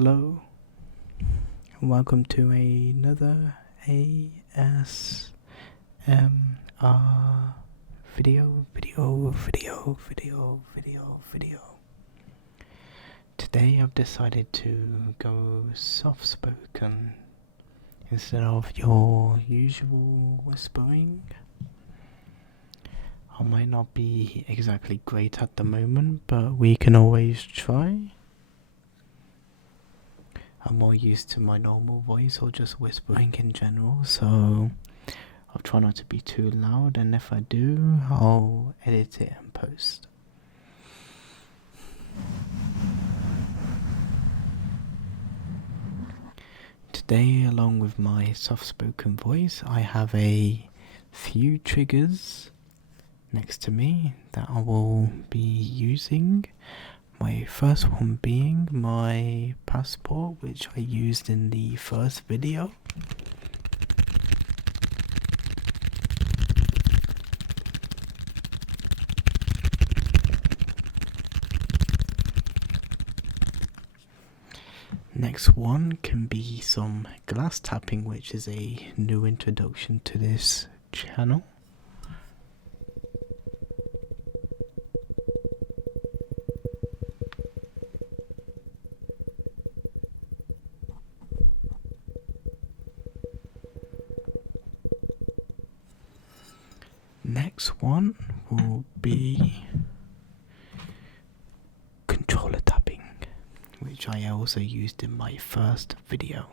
Hello, and welcome to another ASMR video. Today I've decided to go soft-spoken instead of your usual whispering. I might not be exactly great at the moment, but we can always try. I'm more used to my normal voice or just whispering in general, so I'll try not to be too loud, and if I do, I'll edit it and post. Today, along with my soft-spoken voice, I have a few triggers next to me that I will be using. My first one being my passport, which I used in the first video. Next one can be some glass tapping, which is a new introduction to this channel. Next one will be controller tapping, which I also used in my first video.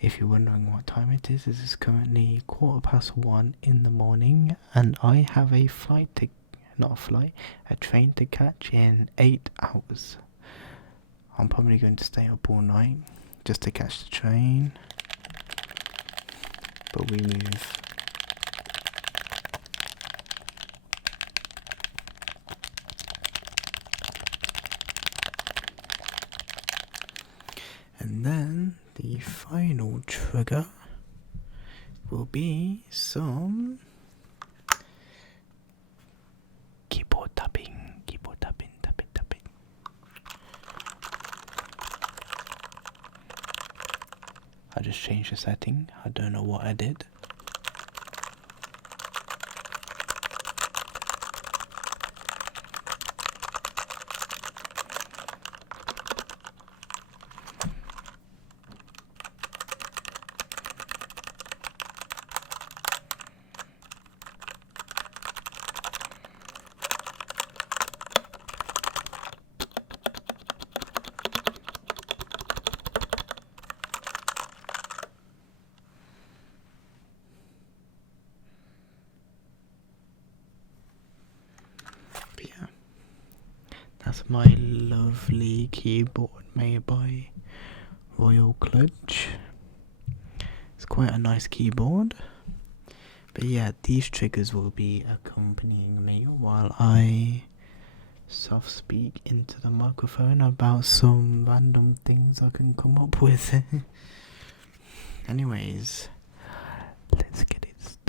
If you're wondering what time it is currently 1:15 in the morning, and I have a train to catch in 8 hours. I'm probably going to stay up all night just to catch the train, but we move. And then the final trigger will be some keyboard tapping. I just changed the setting. I don't know what I did. Yeah, that's my lovely keyboard made by Royal Clutch. It's quite a nice keyboard. But yeah, these triggers will be accompanying me while I soft speak into the microphone about some random things I can come up with. Anyways, let's get it started.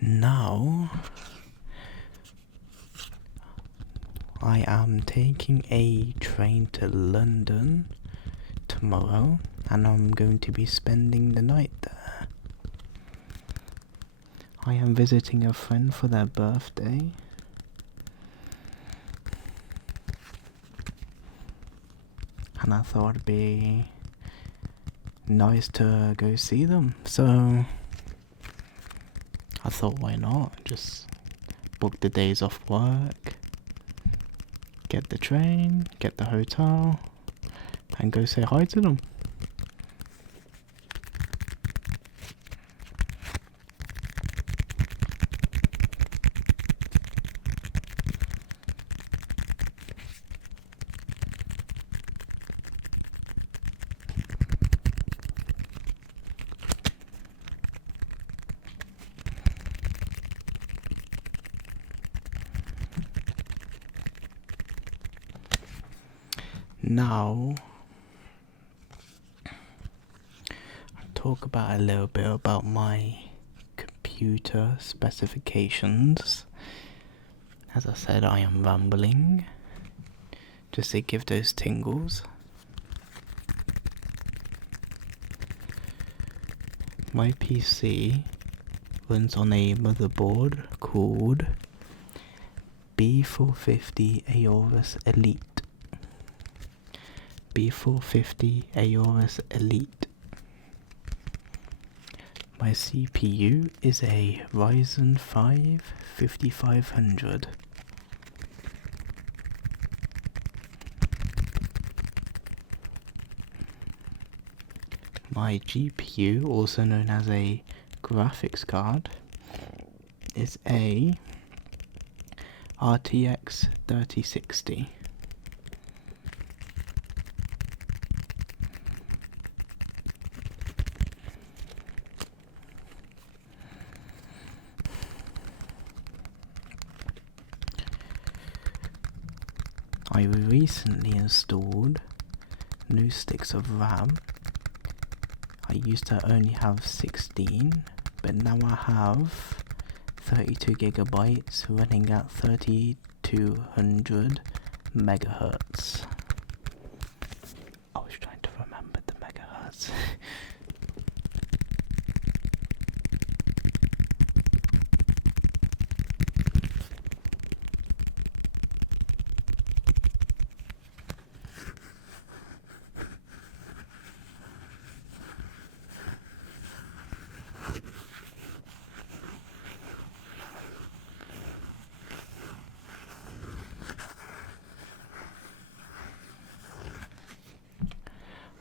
Now, I am taking a train to London tomorrow, and I'm going to be spending the night there. I am visiting a friend for their birthday. And I thought it'd be nice to go see them, so I thought, why not? Just book the days off work, get the train, get the hotel, and go say hi to them. Now, I'll talk about a little bit about my computer specifications. As I said, I am rambling, just to give those tingles. My PC runs on a motherboard called B450 Aorus Elite. B450 Aorus Elite. My CPU is a Ryzen 5 5500. My GPU, also known as a graphics card, is a RTX 3060. I recently installed new sticks of RAM. I used to only have 16, but now I have 32 gigabytes running at 3200 megahertz. I was trying to remember the megahertz.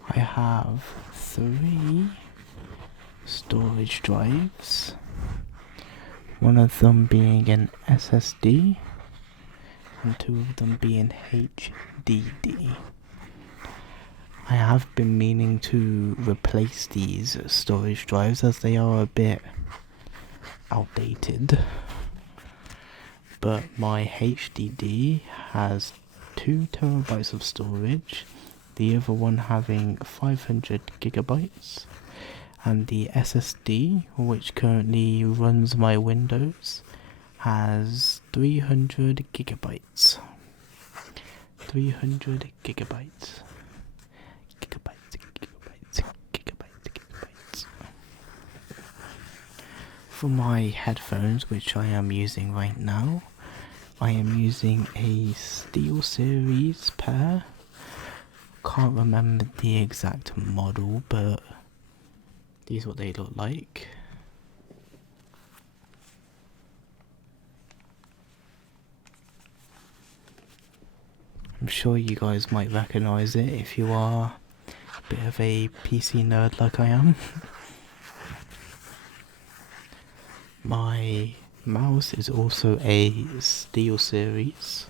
I have 3 storage drives, one of them being an SSD and 2 of them being HDD. I have been meaning to replace these storage drives as they are a bit outdated, but my HDD has 2 terabytes of storage, the other one having 500 gigabytes, and the SSD, which currently runs my Windows, has 300 gigabytes. 300 gigabytes. Gigabytes. For my headphones, which I am using right now, I am using a SteelSeries pair. Can't remember the exact model, but these are what they look like. I'm sure you guys might recognize it if you are a bit of a PC nerd like I am. My mouse is also a SteelSeries.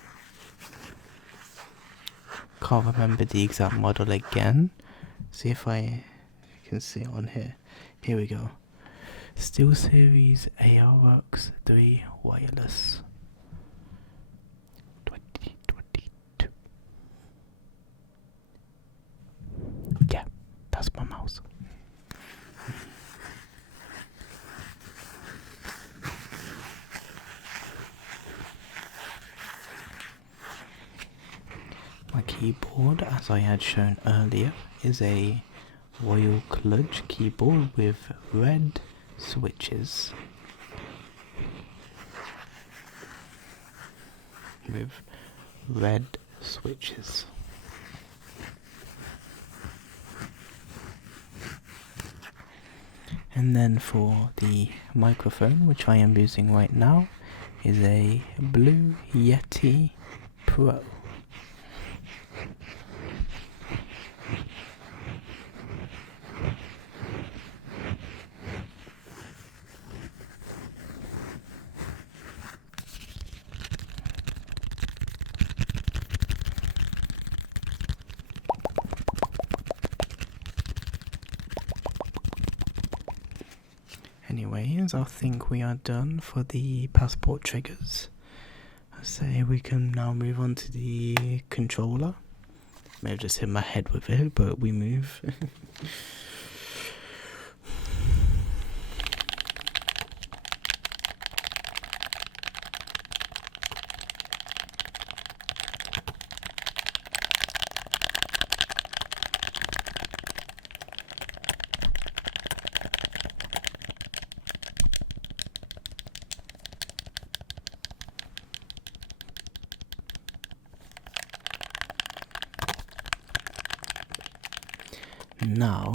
Can't remember the exact model again. See if I can see it on here. Here we go. SteelSeries ARX 3 wireless. 2022. Yeah, that's my mouse. My keyboard, as I had shown earlier, is a Royal Clutch keyboard with red switches. And then for the microphone, which I am using right now, is a Blue Yeti Pro. Anyways, I think we are done for the passport triggers. I say we can now move on to the controller. May have just hit my head with it, but we move. Now,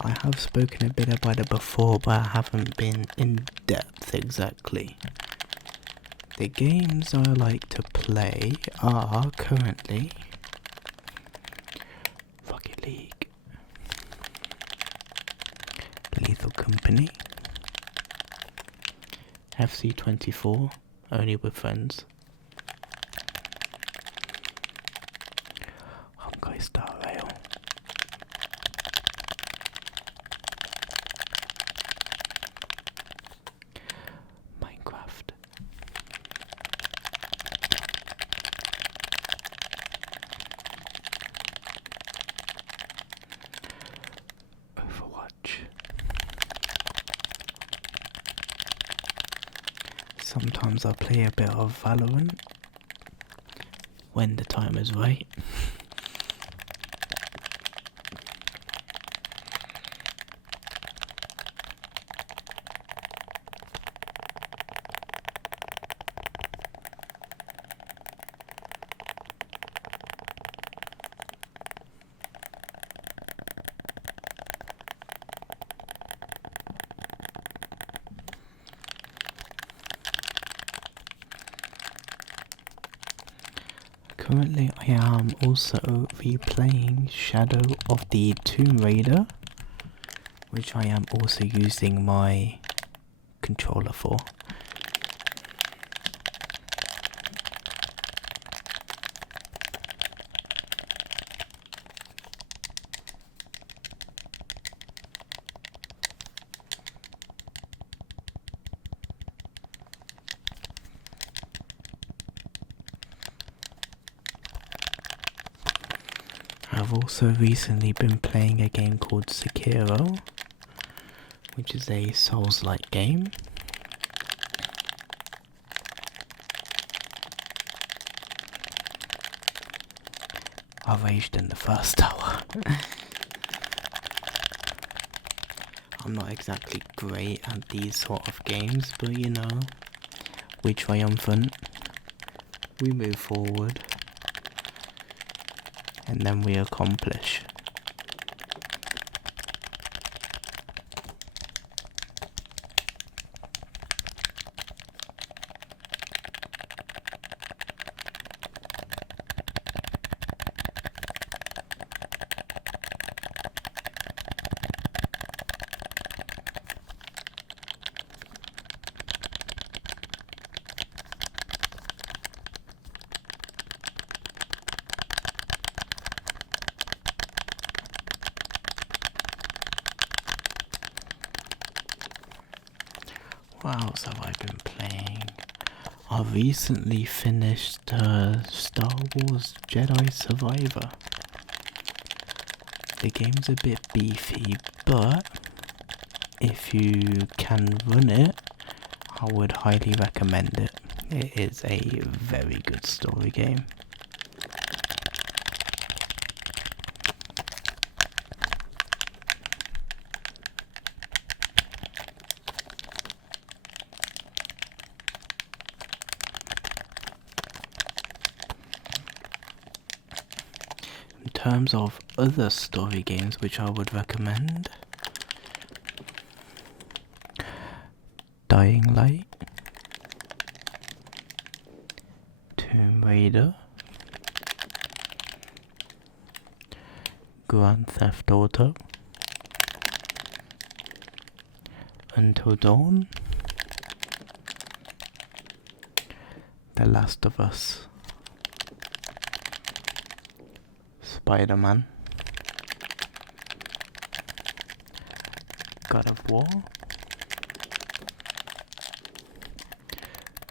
I have spoken a bit about it before, but I haven't been in depth exactly. The games I like to play are currently Rocket League, Lethal Company, FC24, only with friends, Honkai Star Rail, Minecraft, Overwatch. Sometimes I play a bit of Valorant when the time is right. Currently I am also replaying Shadow of the Tomb Raider, which I am also using my controller for. I've also recently been playing a game called Sekiro, which is a Souls-like game. I raged in the first hour. I'm not exactly great at these sort of games, but you know, we triumphant, we move forward, and then we accomplish. What else have I been playing? I recently finished Star Wars Jedi Survivor. The game's a bit beefy, but if you can run it, I would highly recommend it. It is a very good story game. In terms of other story games which I would recommend, Dying Light, Tomb Raider, Grand Theft Auto, Until Dawn, The Last of Us, Spider-Man, God of War,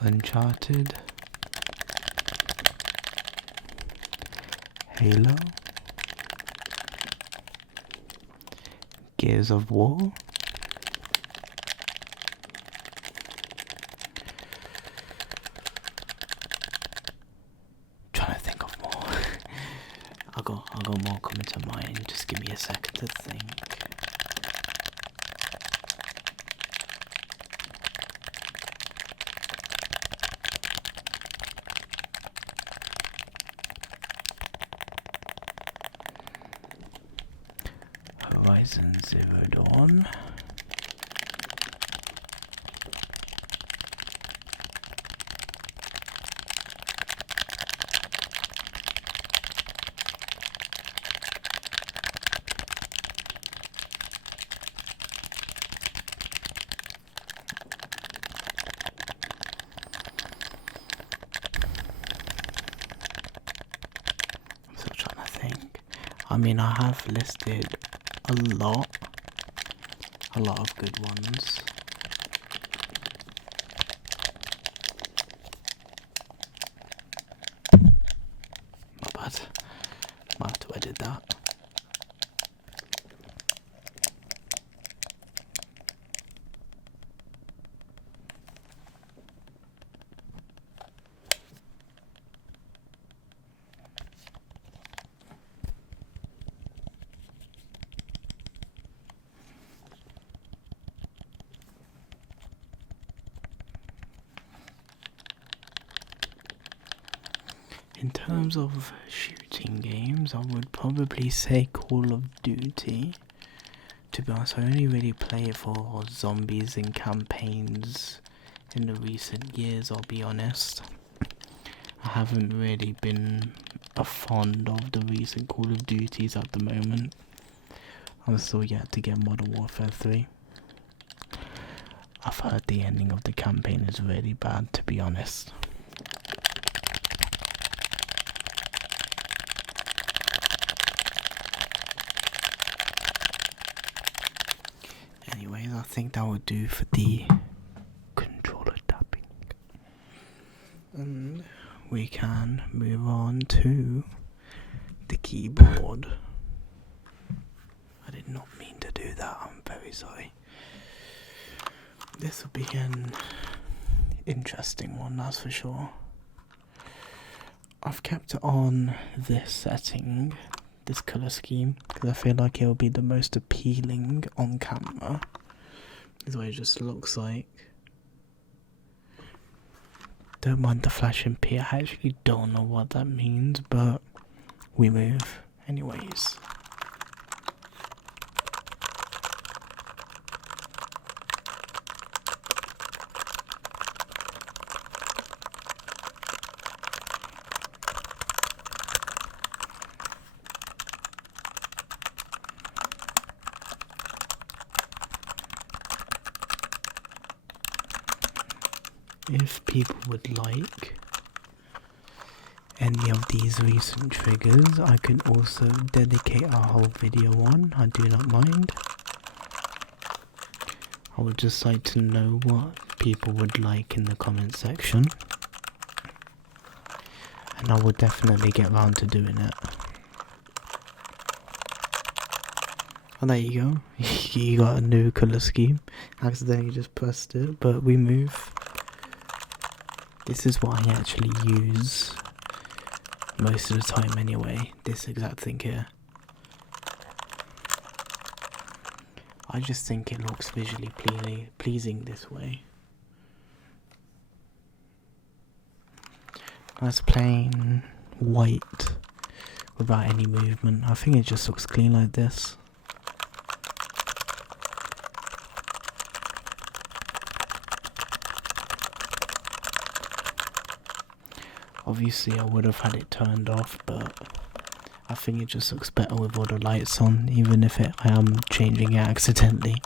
Uncharted, Halo, Gears of War, trying to think of more. I got more coming to mind. Just give me a second to think. Horizon Zero Dawn. I'm still trying to think. I mean, I have listed a lot of good ones. My bad. Might have to edit that. In terms of shooting games, I would probably say Call of Duty. To be honest, I only really play it for zombies and campaigns in the recent years, I'll be honest. I haven't really been fond of the recent Call of Duties at the moment. I'm still yet to get Modern Warfare 3. I've heard the ending of the campaign is really bad, to be honest. Anyways, I think that would do for the controller tapping. And we can move on to the keyboard. I did not mean to do that, I'm very sorry. This will be an interesting one, that's for sure. I've kept it on this setting, this colour scheme, because I feel like it will be the most appealing on camera. This is what it just looks like. Don't mind the flashing P. I actually don't know what that means, but we move anyways. If people would like any of these recent triggers, I can also dedicate a whole video on. I do not mind. I would just like to know what people would like in the comment section, and I will definitely get round to doing it. Oh, there you go. You got a new colour scheme. Accidentally just pressed it, but we move. This is what I actually use most of the time anyway, this exact thing here. I just think it looks visually pleasing this way. Nice plain white without any movement. I think it just looks clean like this. Obviously I would have had it turned off, but I think it just looks better with all the lights on, even if I am changing it accidentally.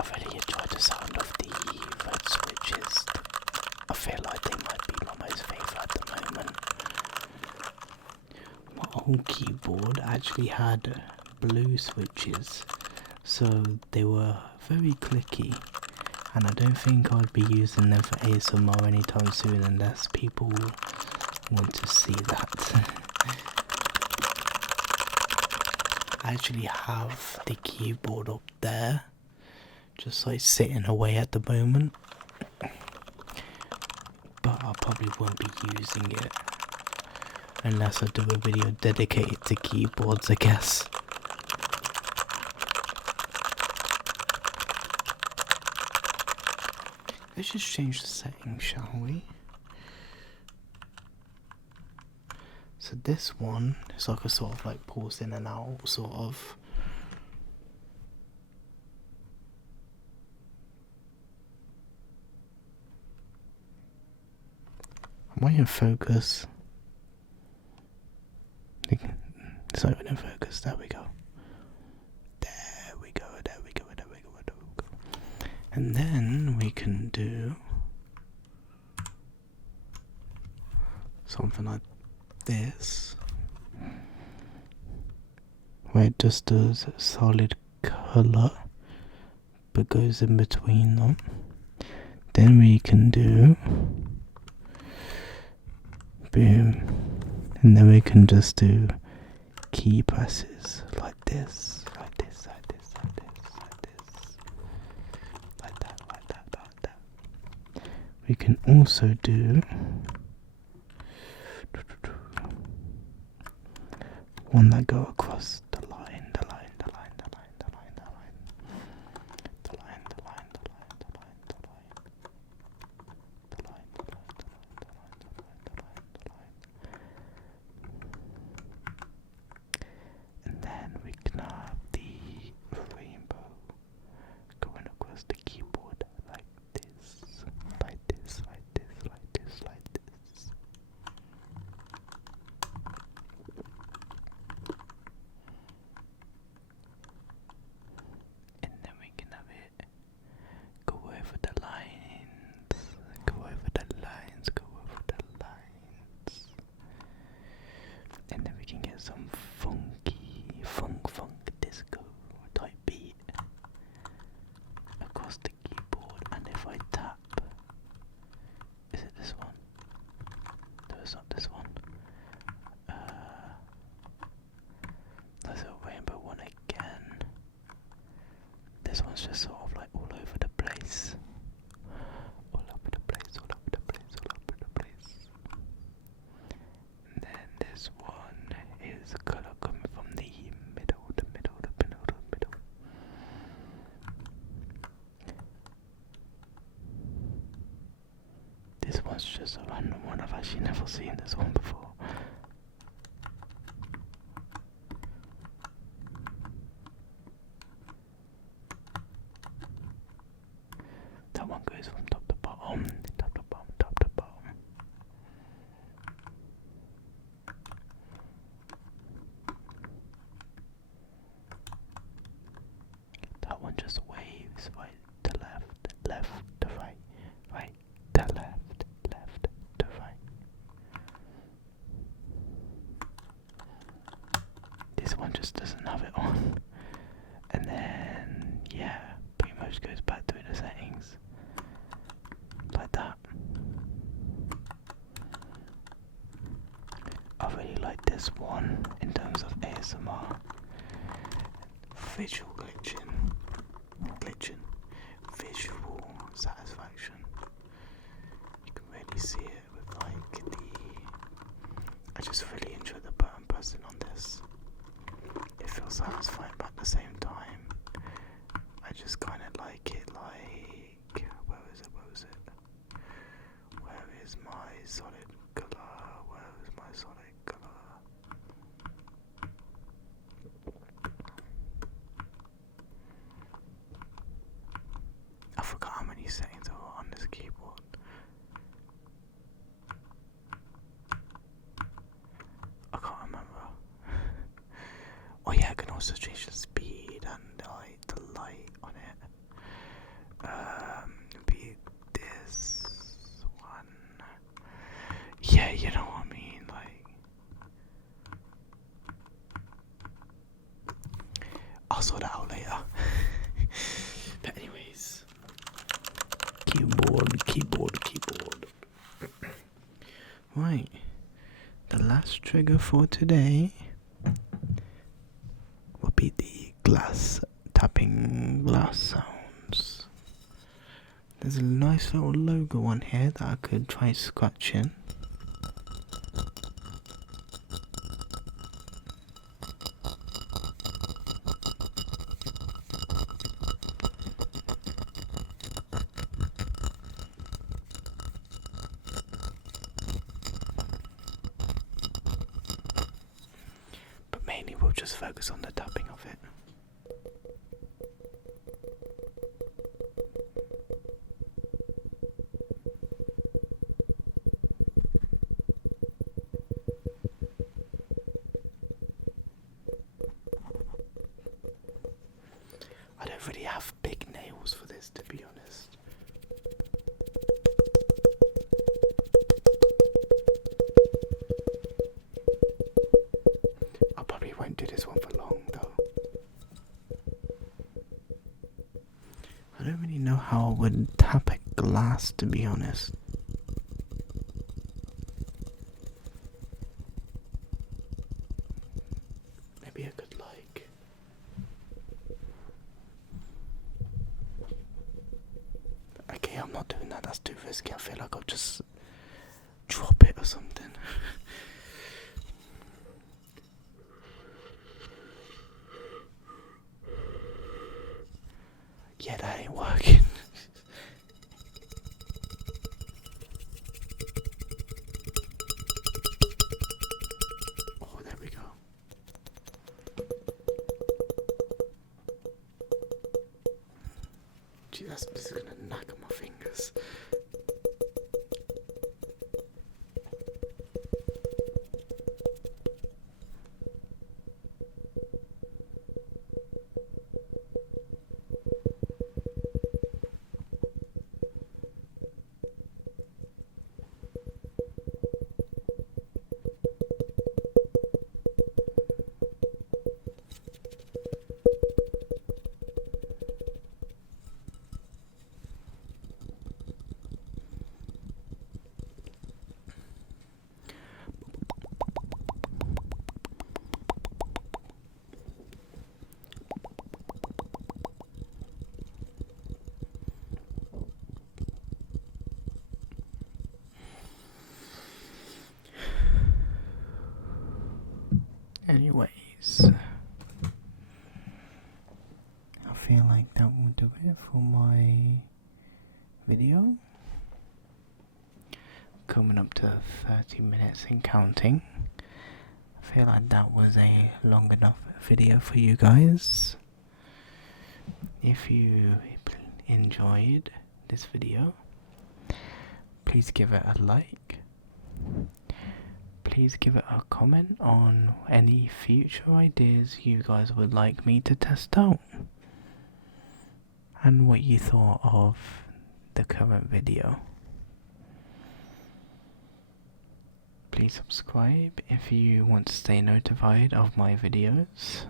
I really enjoy the sound of the red switches. I feel like they might be my most favourite at the moment. My old keyboard actually had blue switches, so they were very clicky, and I don't think I'd be using them for ASMR anytime soon unless people want to see that. I actually have the keyboard up there, just like sitting away at the moment, but I probably won't be using it unless I do a video dedicated to keyboards, I guess. Let's just change the settings, shall we? So this one is like a sort of like pause in and out, sort of. Am I in focus? It's not even in focus. There we go. There we go. There we go. There we go. There we go. And then we can do something like this, where it just does a solid colour but goes in between them. Then we can do boom, and then we can just do key presses like this, like this, like this, like this, like this, like that, like that, like that. We can also do one that go across the line, the line, the line, the line, the line, the line, the line, the line, the line, the line, the line, the line, the line, the line, the line, the line, the line. And then we can have the rainbow going across the keyboard like this, like this, like this, like this, like this. And then we can have it go over the lines, go over the lines, go over the lines. And then we can get some funky, funk disco type beat across the keyboard. And if I tap, is it this one? No, it's not this one. There's a rainbow one again. This one's just sort of like all over the place. All over the place, all over the place, all over the place. And then this one is colour coming from the middle, the middle, the middle, the middle. This one's just a random one. I've actually never seen this one before. That one goes from top to bottom, top to bottom, top to bottom. That one just waves right to left, left to right, right to left, left to right. This one just doesn't have it on. And then, yeah, pretty much goes back through the settings. Like that. I really like this one in terms of ASMR. Visual glitching, visual satisfaction. You can really see it with like I just really enjoy the button pressing on this. It feels satisfying but at the same time I just kind of like it like, where is it, where is my solid colour, where is my solid colour? I forgot how many settings are on this keyboard. I can't remember. Oh yeah, I can also change the speed and the light on it. keyboard. Right, the last trigger for today will be the tapping glass sounds. There's a nice little logo on here that I could try scratching. But mainly we'll just focus on the tapping of it. I don't really have big nails for this, to be honest. I probably won't do this one for long, though. I don't really know how I would tap a glass, to be honest. Maybe I could like... Okay, I'm not doing that, that's too risky. I feel like I'll just drop it or something. Yeah, that ain't working. Oh, there we go. Gee, this is gonna knack on my fingers. Anyways, I feel like that will do it for my video. Coming up to 30 minutes and counting. I feel like that was a long enough video for you guys. If you enjoyed this video, please give it a like. Please give it a comment on any future ideas you guys would like me to test out, and what you thought of the current video. Please subscribe if you want to stay notified of my videos.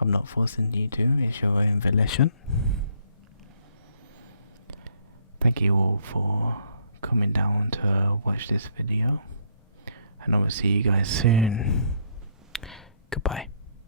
I'm not forcing you to, it's your own volition. Thank you all for coming down to watch this video, and I will see you guys soon.